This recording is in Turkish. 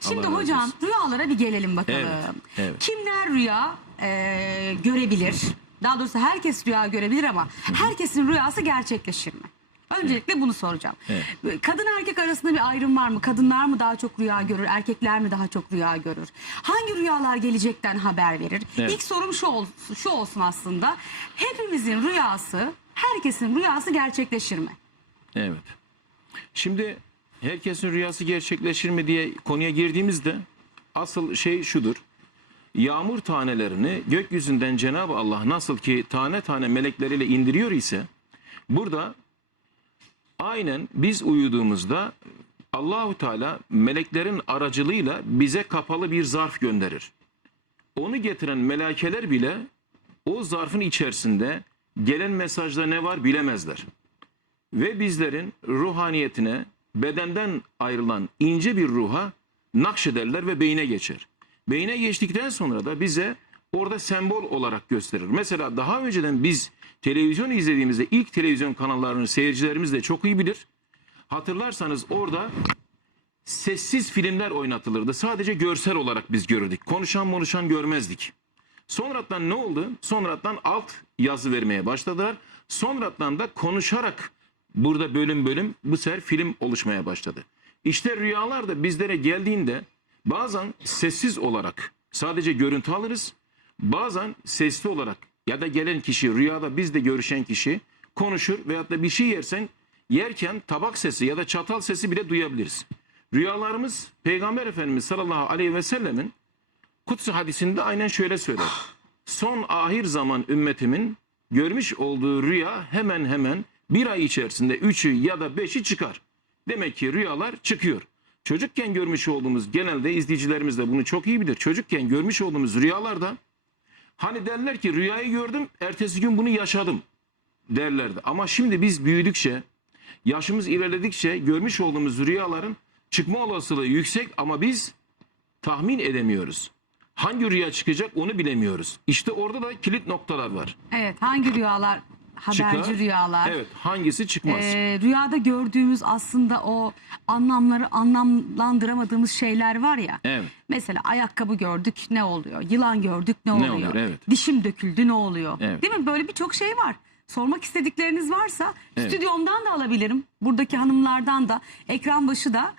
Şimdi Allah hocam olsun. rüyalara bir gelelim bakalım. Evet, evet. Kimler rüya e, görebilir? Daha doğrusu herkes rüya görebilir ama herkesin rüyası gerçekleşir mi? Öncelikle bunu soracağım. Evet. Kadın erkek arasında bir ayrım var mı? Kadınlar mı daha çok rüya görür? Erkekler mi daha çok rüya görür? Hangi rüyalar gelecekten haber verir? Evet. İlk sorum şu olsun, şu olsun aslında. Hepimizin rüyası, herkesin rüyası gerçekleşir mi? Evet. Şimdi herkesin rüyası gerçekleşir mi diye konuya girdiğimizde asıl şey şudur. Yağmur tanelerini gökyüzünden Cenab-ı Allah nasıl ki tane tane melekleriyle indiriyor ise burada aynen biz uyuduğumuzda Allahu Teala meleklerin aracılığıyla bize kapalı bir zarf gönderir. Onu getiren melakeler bile o zarfın içerisinde gelen mesajda ne var bilemezler ve bizlerin ruhaniyetine bedenden ayrılan ince bir ruha nakşederler ve beyine geçer. Beyine geçtikten sonra da bize orada sembol olarak gösterir. Mesela daha önceden biz televizyon izlediğimizde ilk televizyon kanallarını seyircilerimiz de çok iyi bilir. Hatırlarsanız orada sessiz filmler oynatılırdı. Sadece görsel olarak biz görürdük. Konuşan konuşan görmezdik. Sonradan ne oldu? Sonradan alt yazı vermeye başladılar. Sonradan da konuşarak burada bölüm bölüm bu sefer film oluşmaya başladı. İşte rüyalar da bizlere geldiğinde bazen sessiz olarak sadece görüntü alırız. Bazen sesli olarak ya da gelen kişi rüyada bizle görüşen kişi konuşur veyahut da bir şey yersen yerken tabak sesi ya da çatal sesi bile duyabiliriz. Rüyalarımız Peygamber Efendimiz sallallahu aleyhi ve sellemin Kutsi hadisinde aynen şöyle söyler. Son ahir zaman ümmetimin görmüş olduğu rüya hemen hemen bir ay içerisinde üçü ya da beşi çıkar. Demek ki rüyalar çıkıyor. Çocukken görmüş olduğumuz genelde izleyicilerimiz de bunu çok iyi bilir. Çocukken görmüş olduğumuz rüyalarda hani derler ki rüyayı gördüm ertesi gün bunu yaşadım derlerdi. Ama şimdi biz büyüdükçe yaşımız ilerledikçe görmüş olduğumuz rüyaların çıkma olasılığı yüksek ama biz tahmin edemiyoruz. Hangi rüya çıkacak onu bilemiyoruz. İşte orada da kilit noktalar var. Evet, hangi rüyalar haberci Çıkar. rüyalar? Evet hangisi çıkmaz. Ee, rüyada gördüğümüz aslında o anlamları anlamlandıramadığımız şeyler var ya. Evet. Mesela ayakkabı gördük ne oluyor? Yılan gördük ne, oluyor? oluyor, evet. Dişim döküldü ne oluyor? Evet. Değil mi? Böyle birçok şey var. Sormak istedikleriniz varsa Evet. stüdyomdan da alabilirim. Buradaki hanımlardan da ekran başı da